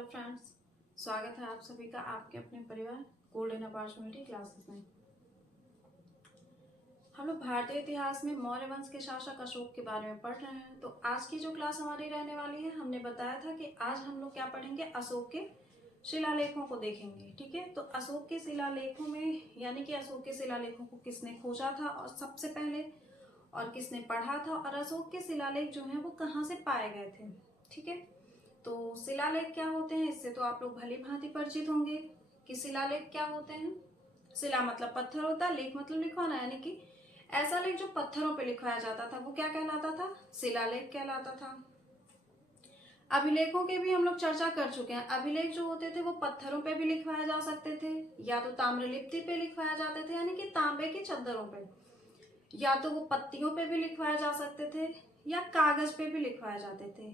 Hello friends, स्वागत है आप सभी का आपके अपने परिवार गोल्डन अपॉर्चुनिटी क्लासेस में। हम लोग भारतीय इतिहास में मौर्य वंश के शासक अशोक के बारे में पढ़ रहे हैं। तो आज की जो क्लास हमारी रहने वाली है, हमने बताया था कि आज हम लोग क्या पढ़ेंगे, अशोक के शिलालेखों को देखेंगे। ठीक है, तो अशोक के शिलालेखों में यानी कि अशोक के शिलालेखों को किसने खोजा था और सबसे पहले, और किसने पढ़ा था, और अशोक के शिलालेख जो है वो कहाँ से पाए गए थे। ठीक है, तो शिलालेख क्या होते हैं, इससे तो आप लोग भली भांति परिचित होंगे कि शिलालेख क्या होते हैं। शिला मतलब पत्थर होता है, लेख मतलब लिखवाना, यानी कि ऐसा लेख जो पत्थरों पे लिखवाया जाता था वो क्या कहलाता था, शिलालेख कहलाता था। अभिलेखों के भी हम लोग चर्चा कर चुके हैं। अभिलेख जो होते थे वो पत्थरों पे भी लिखवाए जा सकते थे, या तो ताम्रलिप्ति पे लिखवाए जाते थे यानी कि तांबे की चद्दरों पे, या तो वो पत्तियों पे भी लिखवाए जा सकते थे, या कागज पे भी लिखवाए जाते थे।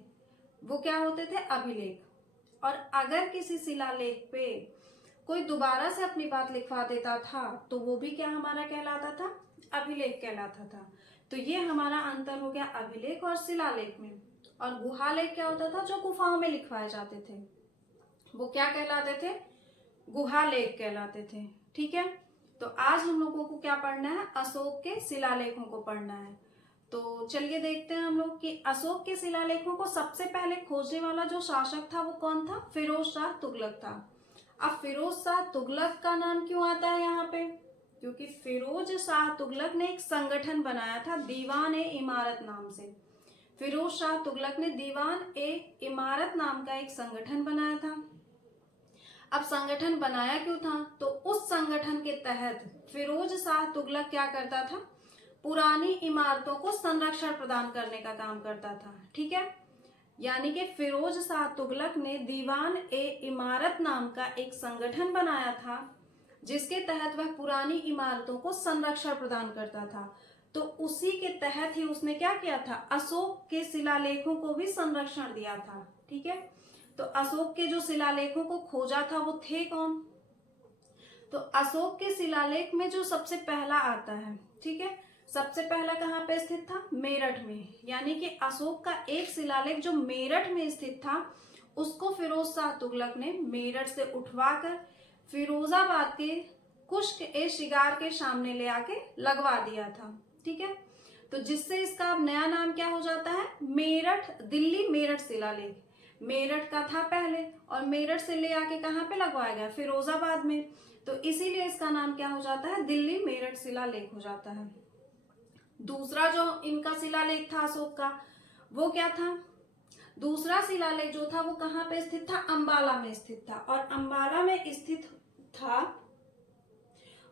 वो क्या होते थे, अभिलेख। और अगर किसी शिलालेख पे कोई दोबारा से अपनी बात लिखवा देता था तो वो भी क्या हमारा कहलाता था, अभिलेख कहलाता था। तो ये हमारा अंतर हो गया अभिलेख और शिलालेख में। और गुहालेख क्या होता था, जो गुफाओं में लिखवाए जाते थे वो क्या कहलाते थे, गुहालेख कहलाते थे। ठीक है, तो आज हम लोगों को क्या पढ़ना है, अशोक के शिलालेखों को पढ़ना है। तो चलिए देखते हैं हम लोग कि अशोक के शिलालेखों को सबसे पहले खोजने वाला जो शासक था वो कौन था, फिरोज शाह तुगलक था। अब फिरोज शाह तुगलक का नाम क्यों आता है यहाँ पे, क्योंकि फिरोज शाह तुगलक ने एक संगठन बनाया था दीवान ए इमारत नाम से। फिरोज शाह तुगलक ने दीवान ए इमारत नाम का एक संगठन बनाया था। अब संगठन बनाया क्यों था, तो उस संगठन के तहत फिरोज शाह तुगलक क्या करता था, पुरानी इमारतों को संरक्षण प्रदान करने का काम करता था। ठीक है, यानी कि फिरोज शाह तुगलक ने दीवान ए इमारत नाम का एक संगठन बनाया था जिसके तहत वह पुरानी इमारतों को संरक्षण प्रदान करता था। तो उसी के तहत ही उसने क्या किया था, अशोक के शिलालेखों को भी संरक्षण दिया था। ठीक है, तो अशोक के जो शिलालेखों को खोजा था वो थे कौन, तो अशोक के शिलालेख में जो सबसे पहला आता है, ठीक है, सबसे पहला कहाँ पे स्थित था, मेरठ में। यानी कि अशोक का एक शिलालेख जो मेरठ में स्थित था उसको फिरोज शाह तुगलक ने मेरठ से उठवाकर फिरोजाबाद के कुश्क ए शिगार के सामने ले आके लगवा दिया था। ठीक है, तो जिससे इसका अब नया नाम क्या हो जाता है, मेरठ, दिल्ली मेरठ शिलालेख। मेरठ का था पहले और मेरठ से ले आके कहाँ पे लगवाया गया, फिरोजाबाद में। तो इसीलिए इसका नाम क्या हो जाता है, दिल्ली मेरठ शिलालेख हो जाता है। दूसरा जो इनका शिलालेख था अशोक का, वो क्या था, दूसरा शिलालेख जो था वो कहाँ पे स्थित था, अंबाला में स्थित था। और अंबाला में स्थित था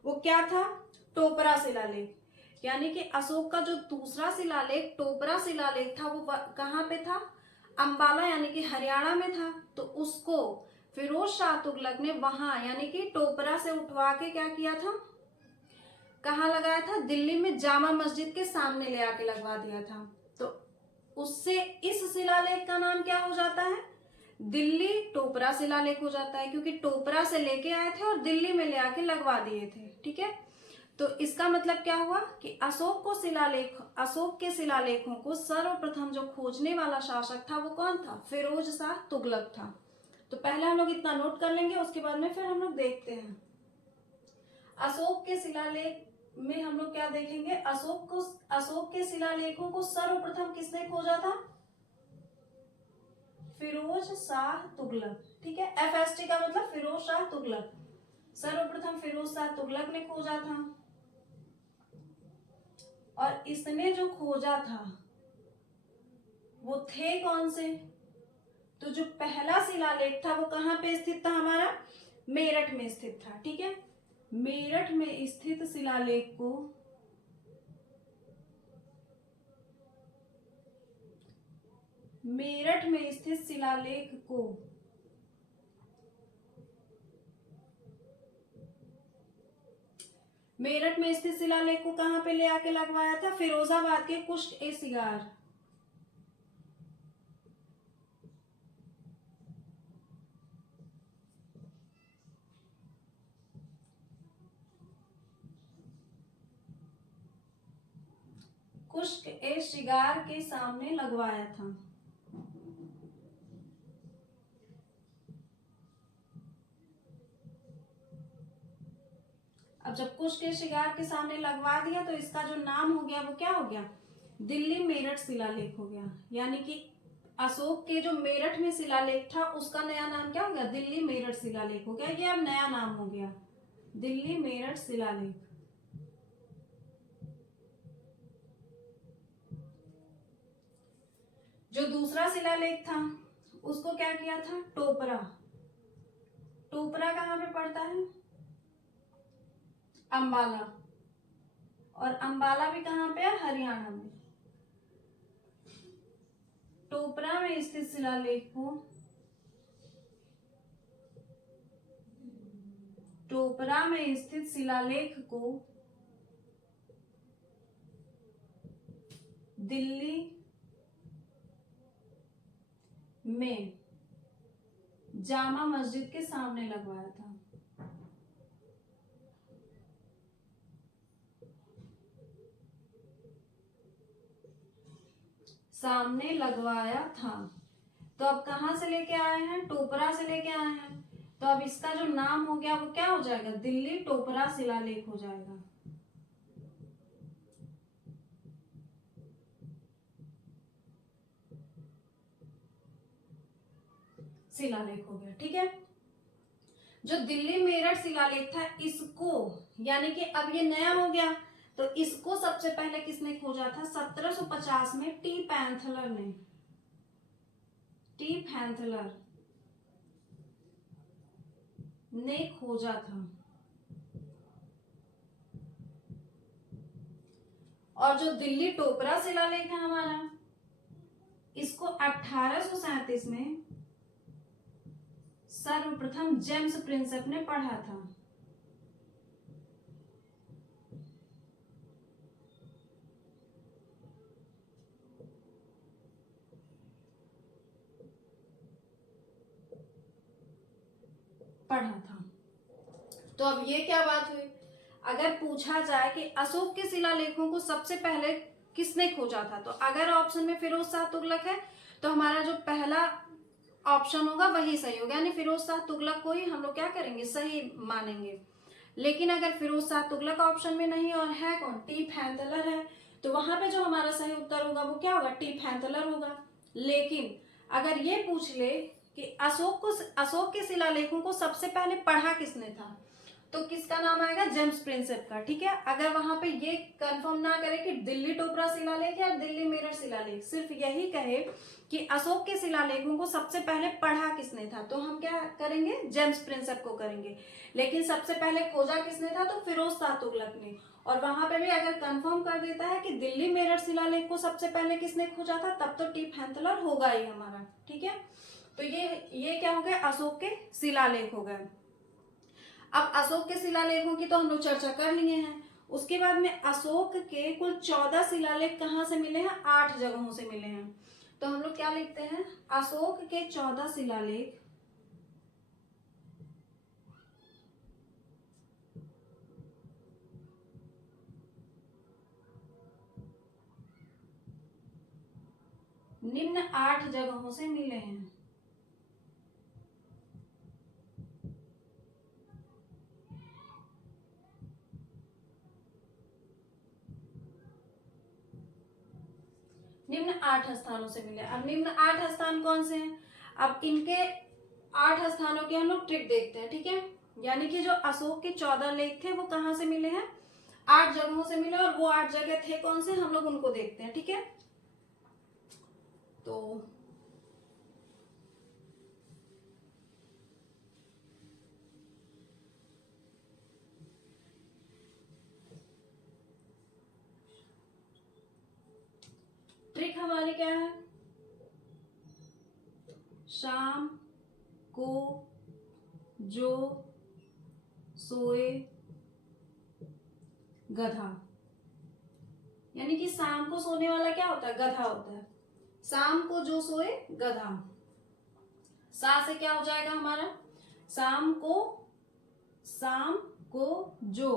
वो क्या था, टोपरा शिलालेख। यानी कि अशोक का जो दूसरा शिलालेख टोपरा शिलालेख था वो कहाँ पे था, अंबाला यानी कि हरियाणा में था। तो उसको फिरोज शाह तुगलक ने वहां यानी कि टोपरा से उठवा के क्या किया था, कहाँ लगाया था, दिल्ली में जामा मस्जिद के सामने ले आके लगवा दिया था। तो उससे इस शिलालेख का नाम क्या हो जाता है, दिल्ली टोपरा शिलालेख हो जाता है, क्योंकि टोपरा से लेके आए थे और दिल्ली में ले आके लगवा दिए थे। ठीक है, तो इसका मतलब क्या हुआ कि अशोक के शिलालेखों को सर्वप्रथम जो खोजने वाला शासक था वो कौन था, फिरोज शाह तुगलक था। तो पहले हम लोग इतना नोट कर लेंगे, उसके बाद में फिर हम लोग देखते हैं अशोक के शिलालेख में हम लोग क्या देखेंगे, अशोक के शिलालेखों को सर्वप्रथम किसने खोजा था, फिरोज शाह तुगलक। ठीक है, FST का मतलब फिरोज शाह तुगलक, सर्वप्रथम फिरोज शाह तुगलक ने खोजा था। और इसने जो खोजा था वो थे कौन से, तो जो पहला शिलालेख था वो कहाँ पे स्थित था, हमारा मेरठ में स्थित था। ठीक है, मेरठ में स्थित शिलालेख को मेरठ में स्थित शिलालेख को मेरठ में स्थित शिलालेख को कहां पे ले आके लगवाया था, फिरोजाबाद के कुश्क ए शिगार। कुश्क ए शिगार के सामने लगवाया था। अब जब कुश के शिकार के सामने लगवा दिया तो इसका जो नाम हो गया वो क्या हो गया, दिल्ली मेरठ शिलालेख हो गया। यानी कि अशोक के जो मेरठ में शिलालेख था उसका नया नाम क्या हो गया, दिल्ली मेरठ शिलालेख हो गया। ये अब नया नाम हो गया, दिल्ली मेरठ शिलालेख। जो दूसरा शिलालेख था उसको क्या किया था, टोपरा। टोपरा कहाँ पे पड़ता है, अंबाला, और अंबाला भी कहाँ पे है, हरियाणा में। टोपरा में स्थित शिलालेख को, टोपरा में स्थित शिलालेख को दिल्ली में जामा मस्जिद के सामने लगवाया था। सामने लगवाया था। तो अब कहां से लेके आए हैं, टोपरा से लेके आए हैं। तो अब इसका जो नाम हो गया वो क्या हो जाएगा, दिल्ली टोपरा शिलालेख हो जाएगा। शिलालेख हो गया, ठीक है। जो दिल्ली मेरठ शिलालेख था इसको, यानी कि अब ये नया हो गया, तो इसको सबसे पहले किसने खोजा था, 1750 में टी पैंथलर ने, टी पैंथलर ने खोजा था। और जो दिल्ली टोपरा शिलालेख है हमारा, इसको 1837 में सर्वप्रथम जेम्स प्रिंसेप ने पढ़ा था। पढ़ा था। तो अब ये क्या बात हुई, अगर पूछा जाए कि अशोक के शिलालेखों को सबसे पहले किसने खोजा था, तो अगर ऑप्शन में फिरोज शाह तुगलक है तो हमारा जो पहला ऑप्शन होगा वही सही होगा, यानी फिरोज शाह तुगलक को ही हम लोग क्या करेंगे, सही मानेंगे। लेकिन अगर फिरोज शाह तुगलक ऑप्शन में नहीं और है कौन, टी पैंथलर है, तो वहां पे जो हमारा सही उत्तर होगा वो क्या होगा, टी पैंथलर होगा। लेकिन अगर ये पूछ ले कि अशोक के शिलालेखों को सबसे पहले पढ़ा किसने था, तो किसका नाम आएगा, जेम्स प्रिंसेप का, ठीक है। अगर वहां पे ये कंफर्म ना करे कि दिल्ली टोपरा शिलालेख या दिल्ली मेरठ शिलालेख, सिर्फ यही कहे कि अशोक के शिलालेखों को सबसे पहले पढ़ा किसने था, तो हम क्या करेंगे, जेम्स प्रिंसेप को करेंगे। लेकिन सबसे पहले खोजा किसने था, तो फिरोज शाह तुगलक ने। और वहां पे भी अगर कंफर्म कर देता है कि दिल्ली मेरठ शिलालेख को सबसे पहले किसने खोजा था, तब तो टी पैंथलर होगा ही हमारा, ठीक है। तो ये क्या हो गया, अशोक के शिलालेख हो गए। अब अशोक के शिलालेखों की तो हम लोग चर्चा कर लिए हैं। उसके बाद में अशोक के कुल 14 शिलालेख कहाँ से मिले हैं, 8 जगहों से मिले हैं। तो हम लोग क्या लिखते हैं, अशोक के 14 शिलालेख निम्न 8 जगहों से मिले हैं। निम्न 8 स्थानों से मिले। अब निम्न 8 स्थान कौन से हैं, अब इनके 8 स्थानों की हम लोग ट्रिक देखते हैं, ठीक है। यानी कि जो अशोक के 14 लेख थे वो कहाँ से मिले हैं, 8 जगहों से मिले, और वो 8 जगह थे कौन से, हम लोग उनको देखते हैं, ठीक है। तो ट्रिक हमारी क्या है, शाम को जो सोए गधा, यानी कि शाम को सोने वाला क्या होता है, गधा होता है। शाम को जो सोए गधा, सा से क्या हो जाएगा हमारा, शाम को जो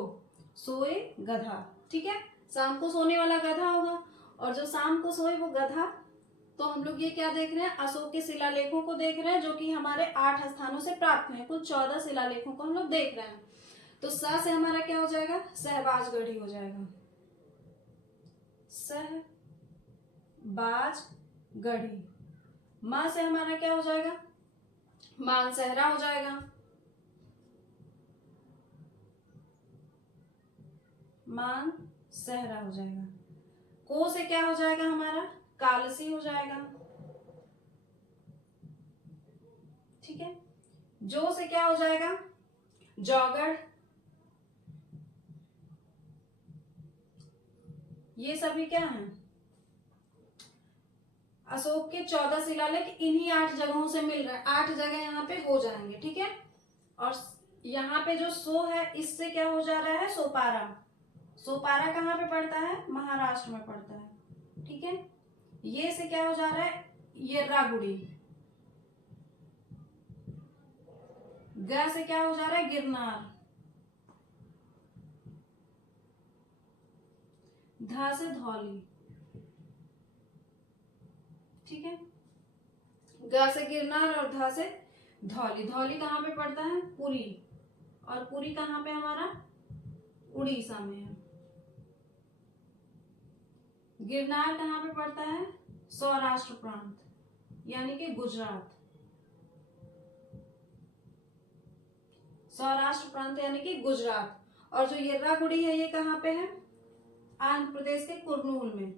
सोए गधा, ठीक है। शाम को सोने वाला गधा होगा, और जो शाम को सोए वो गधा। तो हम लोग ये क्या देख रहे हैं, अशोक के शिलालेखों को देख रहे हैं, जो कि हमारे 8 स्थानों से प्राप्त हुए, कुल 14 शिलालेखों को हम लोग देख रहे हैं। तो स से हमारा क्या हो जाएगा, सहबाजगढ़ी हो जाएगा, सहबाजगढ़ी। मां से हमारा क्या हो जाएगा, मानसहरा हो जाएगा, मानसहरा हो जाएगा। को से क्या हो जाएगा हमारा, कालसी हो जाएगा, ठीक है। जो से क्या हो जाएगा, जौगढ़। ये सभी क्या हैं, अशोक के 14 शिलालेख इन्हीं 8 जगहों से मिल रहे हैं, 8 जगह यहाँ पे हो जाएंगे, ठीक है। और यहाँ पे जो सो है इससे क्या हो जा रहा है, सोपारा। सोपारा कहाँ पे पड़ता है, महाराष्ट्र में पड़ता है, ठीक है। ये से क्या हो जा रहा है, येर्रागुड़ी। ग से क्या हो जा रहा है, गिरनार। ध से धौली, ठीक है। ग से गिरनार और ध से धौली। धौली कहाँ पे पड़ता है, पुरी। और पुरी कहाँ पे हमारा, उड़ीसा में है। गिरनार कहाँ पे पड़ता है, सौराष्ट्र प्रांत यानी कि गुजरात। सौराष्ट्र प्रांत यानी कि गुजरात। और जो येर्रागुड़ी है ये कहाँ पे है, आंध्र प्रदेश के कुर्नूल में।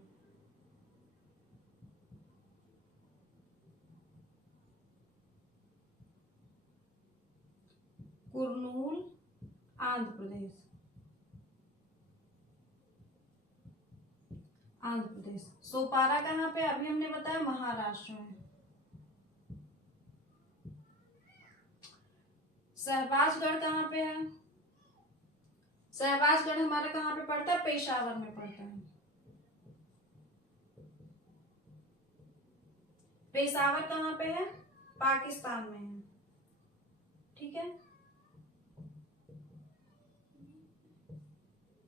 कुर्नूल, आंध्र प्रदेश, आंध्र प्रदेश। सोपारा कहाँ पे, अभी हमने बताया महाराष्ट्र में। सहबाजगढ़ कहाँ पे है, सहबाजगढ़ हमारा कहाँ पे पड़ता है, पेशावर में पड़ता है। पेशावर कहाँ पे है, पाकिस्तान में है, ठीक है।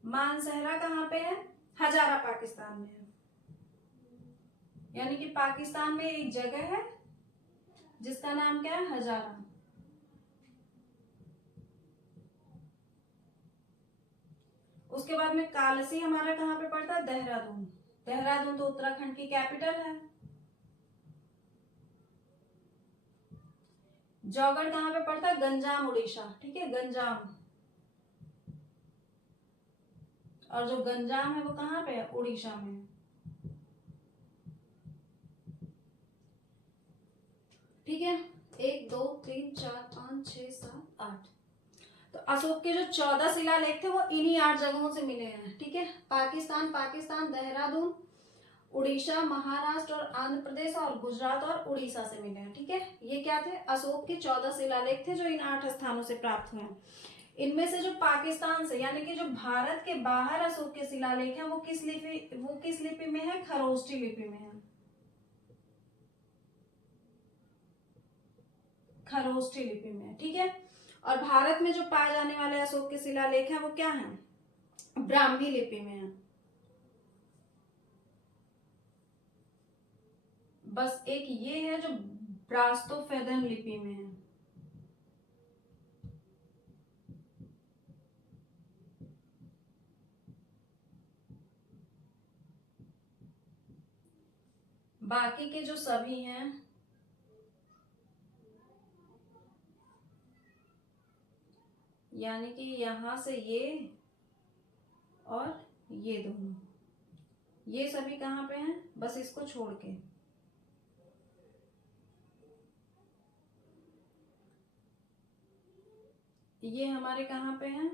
मानसहरा कहाँ पे है, हजारा पाकिस्तान में है। यानी कि पाकिस्तान में एक जगह है जिसका नाम क्या है, हजारा। उसके बाद में कालसी हमारा कहाँ पे पड़ता है, देहरादून। देहरादून तो उत्तराखंड की कैपिटल है। जौगढ़ कहाँ पे पड़ता है, गंजाम, उड़ीसा, ठीक है, गंजाम। और जो गंजाम है वो कहाँ पे है, उड़ीसा में है, ठीक है। 1 2 3 4 5 6 7 8। तो अशोक के जो 14 शिलालेख थे वो इन्हीं 8 जगहों से मिले हैं, ठीक है। पाकिस्तान, देहरादून, उड़ीसा, महाराष्ट्र और आंध्र प्रदेश और गुजरात और उड़ीसा से मिले हैं, ठीक है। ये क्या थे, अशोक के 14 शिलालेख थे जो इन 8 स्थानों से प्राप्त हुए हैं। इनमें से जो पाकिस्तान से यानी कि जो भारत के बाहर अशोक के शिलालेख हैं वो किस लिपि में है, खरोष्ठी लिपि में है, खरोष्ठी लिपि में है, ठीक है। और भारत में जो पाए जाने वाले अशोक के शिलालेख हैं वो क्या हैं, ब्राह्मी लिपि में है। बस एक ये है जो ब्रास्तोफेदन लिपि में है। बाकी के जो सभी हैं यानी कि यहां से ये और ये दोनों, ये सभी कहाँ पे हैं, बस इसको छोड़ के। ये हमारे कहाँ पे हैं,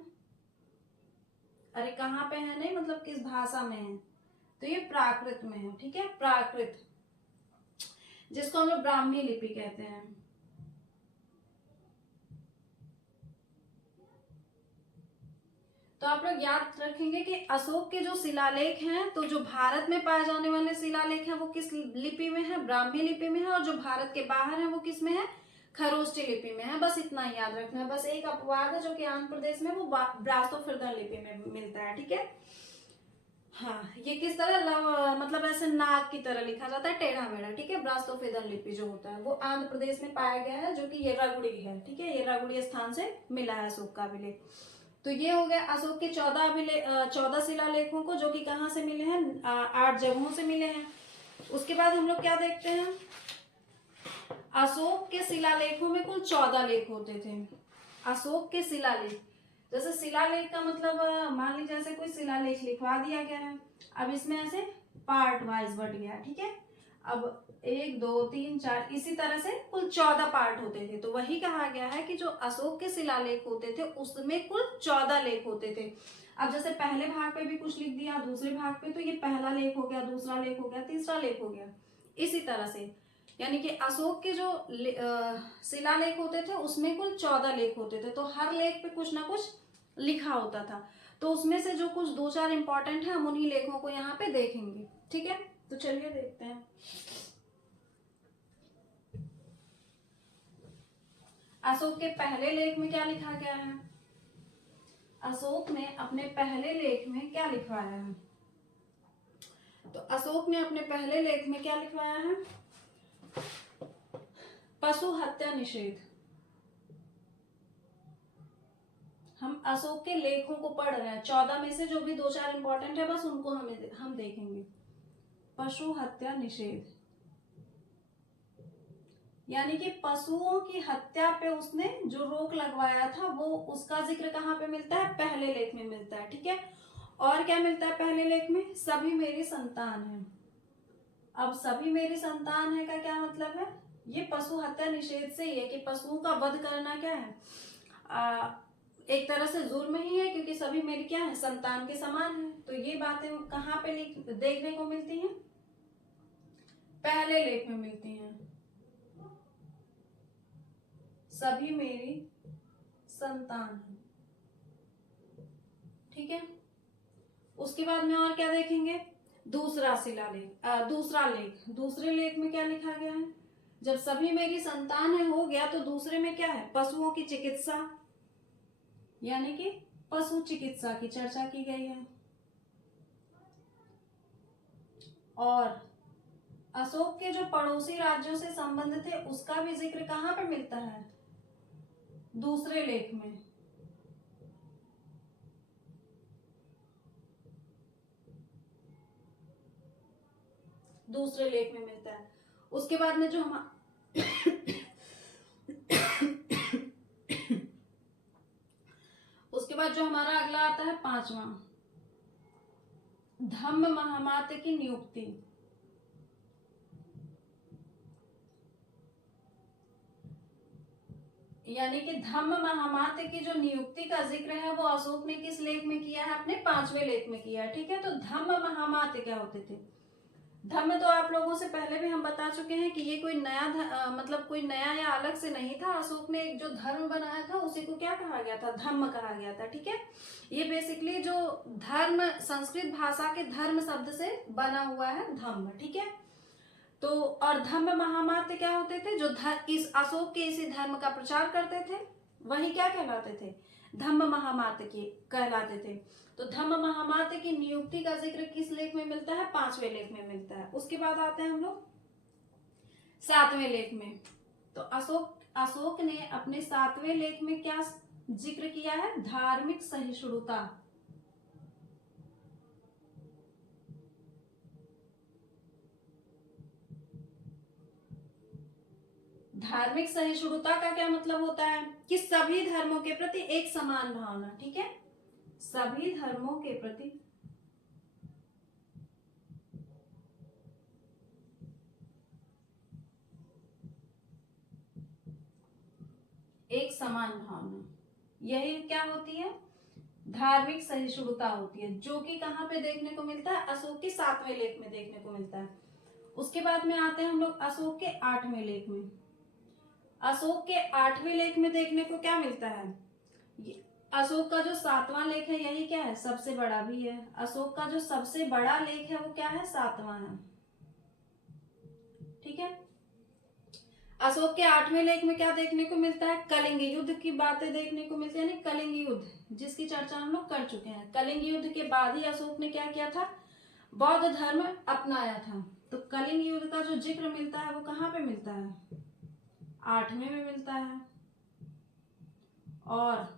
अरे कहाँ पे है नहीं मतलब किस भाषा में है, तो ये प्राकृत में है, ठीक है, प्राकृत, जिसको हम लोग ब्राह्मी लिपि कहते हैं। तो आप लोग याद रखेंगे कि अशोक के जो शिलालेख हैं, तो जो भारत में पाए जाने वाले शिलालेख हैं वो किस लिपि में है, ब्राह्मी लिपि में है। और जो भारत के बाहर है वो किस में है, खरोष्ठी लिपि में है। बस इतना ही याद रखना है। बस एक अपवाद है जो कि आंध्र प्रदेश में वो ब्रास्तोफिरदन लिपि में मिलता है, ठीक है। हाँ, ये किस तरह मतलब ऐसे नाक की तरह लिखा जाता है, टेढ़ा मेढ़ा, ठीक है। ब्रास्तोफिरदन लिपि जो होता है वो आंध्र प्रदेश में पाया गया है, जो कि येर्रागुड़ी है, ठीक है। येर्रागुड़ी स्थान से मिला है अशोक का अभिलेख। तो ये हो गया अशोक के 14 शिलालेखों को, जो कि कहाँ से मिले हैं, 8 जगहों से मिले हैं। उसके बाद हम लोग क्या देखते हैं, अशोक के शिलालेखों में कुल 14 लेख होते थे। अशोक के शिलालेख, जैसे शिलालेख का मतलब मान लीजिए जैसे कोई शिलालेख लिखवा दिया गया है, अब इसमें ऐसे पार्ट वाइज बट गया, ठीक है। अब 1 2 3 4 इसी तरह से कुल 14 पार्ट होते थे। तो वही कहा गया है कि जो अशोक के शिलालेख होते थे उसमें कुल 14 लेख होते थे। अब जैसे पहले भाग पे भी कुछ लिख दिया, दूसरे भाग पे, तो ये पहला लेख हो गया, दूसरा लेख हो गया, तीसरा लेख हो गया, इसी तरह से। यानी कि अशोक के जो शिलालेख होते थे उसमें कुल 14 लेख होते थे। तो हर लेख पे कुछ ना कुछ लिखा होता था। तो उसमें से जो कुछ 2-4 इंपॉर्टेंट है हम उन्हीं लेखों को यहाँ पे देखेंगे, ठीक है। तो चलिए देखते हैं। अशोक के पहले लेख में क्या लिखा गया है, अशोक ने अपने पहले लेख में क्या लिखवाया है, तो अशोक ने अपने पहले लेख में क्या लिखवाया है, पशु हत्या निषेध। हम अशोक के लेखों को पढ़ रहे हैं, 14 में से जो भी 2-4 इंपॉर्टेंट है बस उनको हम देखेंगे। पशु हत्या निषेध, यानी कि पशुओं की हत्या पे उसने जो रोक लगवाया था वो उसका जिक्र कहाँ पे मिलता है, पहले लेख में मिलता है, ठीक है। और क्या मिलता है पहले लेख में, सभी मेरी संतान है। अब सभी मेरी संतान है का क्या मतलब है, ये पशु हत्या निषेध से ही है कि पशुओं का वध करना क्या है, एक तरह से जुर्म ही है, क्योंकि सभी मेरी क्या है, संतान के समान है। तो ये बातें कहाँ पे देखने को मिलती हैं, पहले लेख में मिलती हैं, सभी मेरी संतान है, ठीक है। उसके बाद में और क्या देखेंगे, दूसरा शिलालेख, दूसरे लेख में क्या लिखा गया है, जब सभी मेरी संतान है हो गया तो दूसरे में क्या है, पशुओं की चिकित्सा, यानी कि पशु चिकित्सा की चर्चा की गई है। और अशोक के जो पड़ोसी राज्यों से संबंध थे उसका भी जिक्र कहाँ पे मिलता है, दूसरे लेख में। दूसरे लेख में मिलता है। उसके बाद में जो हम उसके बाद जो हमारा अगला आता है 5वां, धम्म महामात्य की नियुक्ति। यानी कि धम्म महामात्य की जो नियुक्ति का जिक्र है वो अशोक ने किस लेख में किया है, अपने 5वें लेख में किया है, ठीक है। तो धम्म महामात्य क्या होते थे, धम्म तो आप लोगों से पहले भी हम बता चुके हैं कि ये कोई नया मतलब कोई नया या अलग से नहीं था। अशोक ने एक जो धर्म बनाया था उसी को क्या कहा गया था, धम्म कहा गया था, ठीक है। ये बेसिकली जो धर्म संस्कृत भाषा के धर्म शब्द से बना हुआ है धम्म, ठीक है। तो और धम्म महामात्य क्या होते थे, जो इस अशोक के इसी धर्म का प्रचार करते थे वही क्या कहलाते थे, धम्म महामात्य के कहलाते थे। तो धम्म महामात्य की नियुक्ति का जिक्र किस लेख में मिलता है, 5वें लेख में मिलता है। उसके बाद आते हैं हम लोग 7वें लेख में। तो अशोक ने अपने 7वें लेख में क्या जिक्र किया है, धार्मिक सहिष्णुता। धार्मिक सहिष्णुता का क्या मतलब होता है कि सभी धर्मों के प्रति एक समान भावना, ठीक है, सभी धर्मों के प्रति एक समान भावना, यही क्या होती है, धार्मिक सहिष्णुता होती है, जो कि कहाँ पे देखने को मिलता है, अशोक के 7वें लेख में देखने को मिलता है। उसके बाद में आते हैं हम लोग अशोक के 8वें लेख में। अशोक के 8वें लेख में देखने को क्या मिलता है, अशोक का जो 7वां लेख है यही क्या है, सबसे बड़ा भी है। अशोक का जो सबसे बड़ा लेख है वो क्या है, 7वां है, ठीक है। अशोक के 8वें लेख में क्या देखने को मिलता है, कलिंग युद्ध की बातें देखने को मिलती है, यानी कलिंग युद्ध जिसकी चर्चा हम लोग कर चुके हैं। कलिंग युद्ध के बाद ही अशोक ने क्या किया था, बौद्ध धर्म अपनाया था। तो कलिंग युद्ध का जो जिक्र मिलता है वो कहाँ पे मिलता है, 8वें में मिलता है। और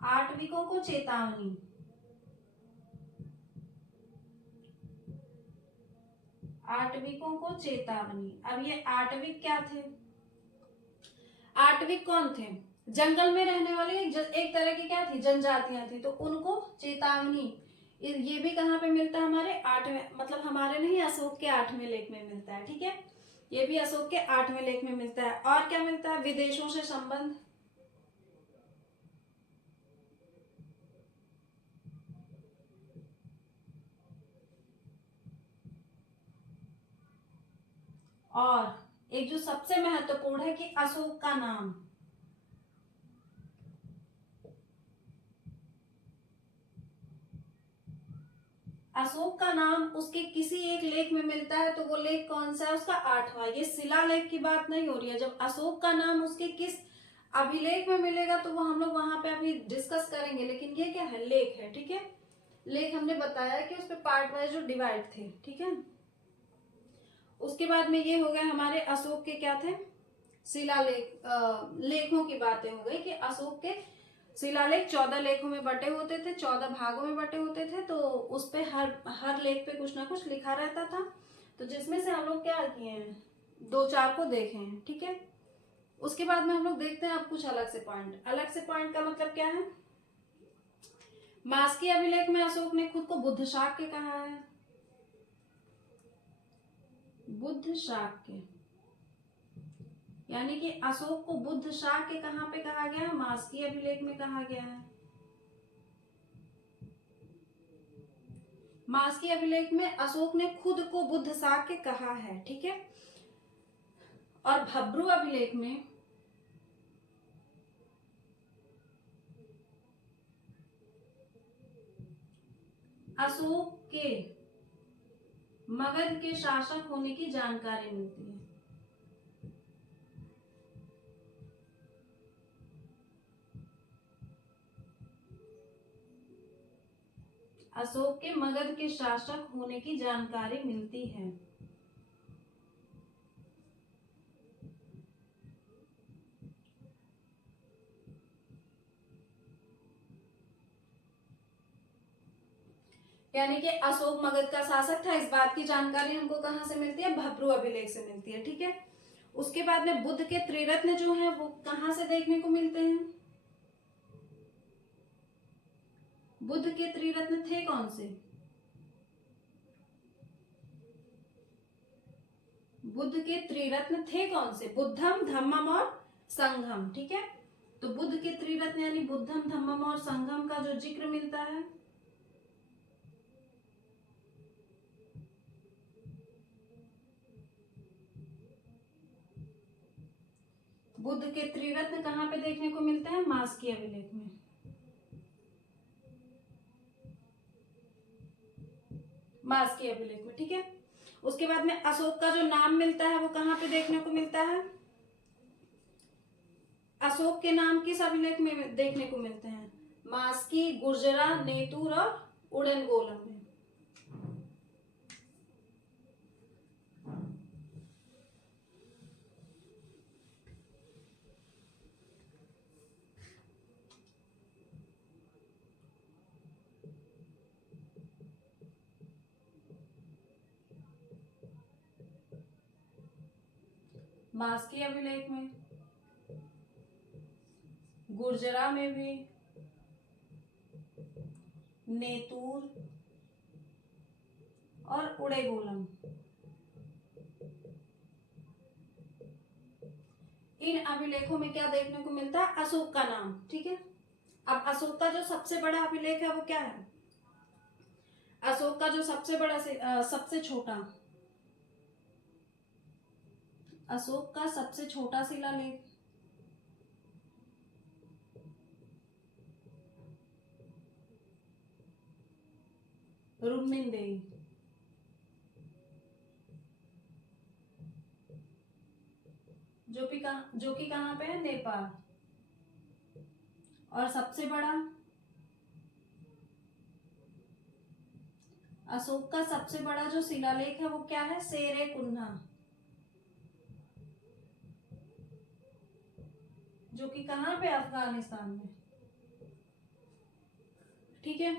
आटविकों को चेतावनी। आटविकों को चेतावनी। अब ये आटविक क्या थे? आटविक कौन थे? जंगल में रहने वाली एक तरह की क्या थी, जनजातियां थी, तो उनको चेतावनी। ये भी कहाँ पे मिलता है? हमारे 8वें, मतलब हमारे नहीं, अशोक के 8वें लेख में मिलता है। ठीक है, ये भी अशोक के 8वें लेख में मिलता है। और क्या मिलता है? विदेशों से संबंध। और एक जो सबसे महत्वपूर्ण है कि अशोक का नाम। अशोक का नाम उसके किसी एक लेख में मिलता है, तो वो लेख कौन सा है? उसका 8वां। ये शिलालेख की बात नहीं हो रही है। जब अशोक का नाम उसके किस अभिलेख में मिलेगा तो वो हम लोग वहां पे अभी डिस्कस करेंगे, लेकिन ये क्या है? लेख है। ठीक है, लेख हमने बताया कि उसपे पार्ट वाइज जो डिवाइड थे। ठीक है, उसके बाद में ये हो गया हमारे अशोक के क्या थे? शिलालेख, लेखों की बातें हो गई कि अशोक के शिलालेख 14 लेखों में बटे होते थे, 14 भागों में बटे होते थे। तो उस पे हर लेख पे कुछ ना कुछ लिखा रहता था, तो जिसमें से हम लोग क्या किए हैं, 2-4 को देखे हैं। ठीक है, उसके बाद में हम लोग देखते हैं अब कुछ अलग से पॉइंट। अलग से पॉइंट का मतलब क्या है? मास्की अभिलेख में अशोक ने खुद को बुद्ध शाक्य कहा है। बुद्ध शाक्य, यानी कि अशोक को बुद्ध शाक्य कहाँ पे कहा गया है? मास्की अभिलेख में कहा गया है। मास्की अभिलेख में अशोक ने खुद को बुद्ध शाक्य कहा है। ठीक है, और भब्रू अभिलेख में अशोक के मगध के शासक होने की जानकारी मिलती है। अशोक के मगध के शासक होने की जानकारी मिलती है। यानी कि अशोक मगध का शासक था, इस बात की जानकारी हमको कहां से मिलती है? भब्रू अभिलेख से मिलती है। ठीक है, उसके बाद में बुद्ध के त्रिरत्न जो है वो कहां से देखने को मिलते हैं? बुद्ध के त्रिरत्न थे कौन से? बुद्ध के त्रिरत्न थे कौन से? बुद्धम, धम्मम और संघम। ठीक है, तो बुद्ध के त्रिरत्न यानी बुद्धम, धम्मम और संघम का जो जिक्र मिलता है, बुद्ध के त्रिरत्न कहां पे देखने को मिलते हैं? मास्की अभिलेख में। मास्की अभिलेख में। ठीक है, उसके बाद में अशोक का जो नाम मिलता है वो कहां पे देखने को मिलता है? अशोक के नाम किस अभिलेख में देखने को मिलते हैं? मास्की, गुर्जरा, नेतुर और उड़नगोलम में। मास्की अभिलेख में, गुर्जरा में भी, नेतूर और उड़ेगोलम, इन अभिलेखों में क्या देखने को मिलता है? अशोक का नाम। ठीक है, अब अशोक का जो सबसे बड़ा अभिलेख है वो क्या है? अशोक का जो सबसे बड़ा से सबसे छोटा, अशोक का सबसे छोटा शिलालेख, रुक्मिणदेही, जो कि कहां पे है? नेपाल। और सबसे बड़ा, अशोक का सबसे बड़ा जो शिलालेख है वो क्या है? शेर ए कुन्हा, जो कि कहां पे? अफगानिस्तान में। ठीक है।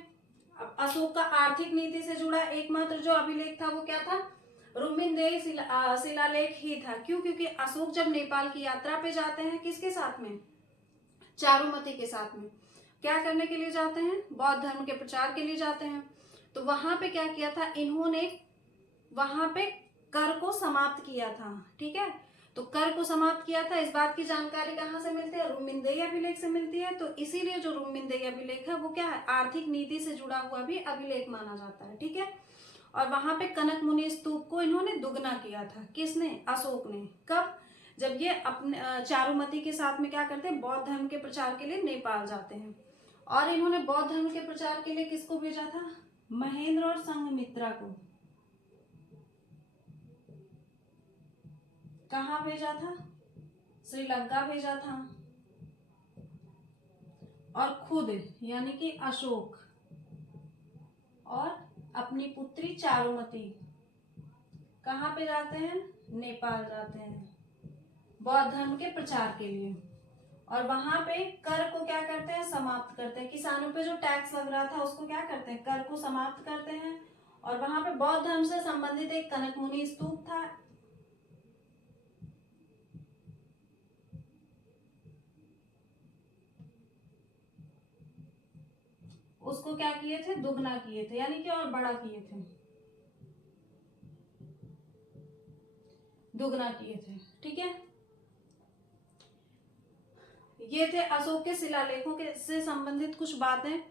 अब अशोक का आर्थिक नीति से जुड़ा एकमात्र जो अभिलेख था वो क्या था? रुमिनदेही शिलालेख ही था। क्यों? क्योंकि अशोक जब नेपाल की यात्रा पे जाते हैं, किसके साथ में? चारुमती के साथ में। क्या करने के लिए जाते हैं? बौद्ध धर्म के प्रचार के लिए जाते हैं। तो वहां पे क्या किया था इन्होंने? वहां पे कर को समाप्त किया था। ठीक है, तो कर को समाप्त किया था। इस बात की जानकारी कहाँ से मिलती है? रुमिनदेही अभिलेख से मिलती है। तो इसीलिए जो रुमिनदेही अभिलेख है वो क्या है? आर्थिक नीति से जुड़ा हुआ भी अभिलेख माना जाता है। ठीक है, और वहां पे कनक मुनि स्तूप को इन्होंने दुगना किया था। किसने? अशोक ने। कब? जब ये अपने चारुमती के साथ में क्या करते हैं? बौद्ध धर्म के प्रचार के लिए नेपाल जाते हैं। और इन्होंने बौद्ध धर्म के प्रचार के लिए किसको भेजा था? महेंद्र और संघमित्रा को। कहाँ भेजा था? श्रीलंका भेजा था। और खुद यानी कि अशोक और अपनी पुत्री चारुमती कहाँ पे जाते हैं? नेपाल जाते हैं बौद्ध धर्म के प्रचार के लिए। और वहां पे कर को क्या करते हैं? समाप्त करते हैं। किसानों पे जो टैक्स लग रहा था उसको क्या करते हैं? कर को समाप्त करते हैं। और वहां पे बौद्ध धर्म से संबंधित एक कनक मुनि स्तूप था, उसको क्या किए थे? दुगना किए थे, यानी कि और बड़ा किए थे, दुगना किए थे। ठीक है, ये थे अशोक के शिलालेखों के से संबंधित कुछ बातें।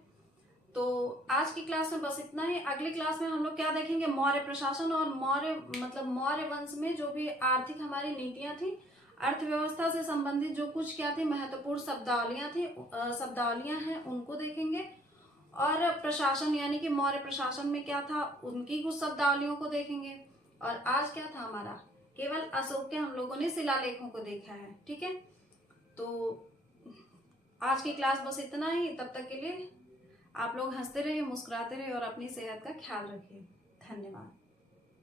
तो आज की क्लास में बस इतना ही। अगली क्लास में हम लोग क्या देखेंगे? मौर्य प्रशासन और मौर्य वंश में जो भी आर्थिक हमारी नीतियां थी, अर्थव्यवस्था से संबंधित जो कुछ क्या थी महत्वपूर्ण शब्दावलियां हैं उनको देखेंगे। और प्रशासन यानी कि मौर्य प्रशासन में क्या था उनकी कुछ शब्दावलियों को देखेंगे। और आज क्या था हमारा? केवल अशोक के हम लोगों ने शिलालेखों को देखा है। ठीक है, तो आज की क्लास बस इतना ही। तब तक के लिए आप लोग हंसते रहिए, मुस्कुराते रहिए और अपनी सेहत का ख्याल रखिए। धन्यवाद।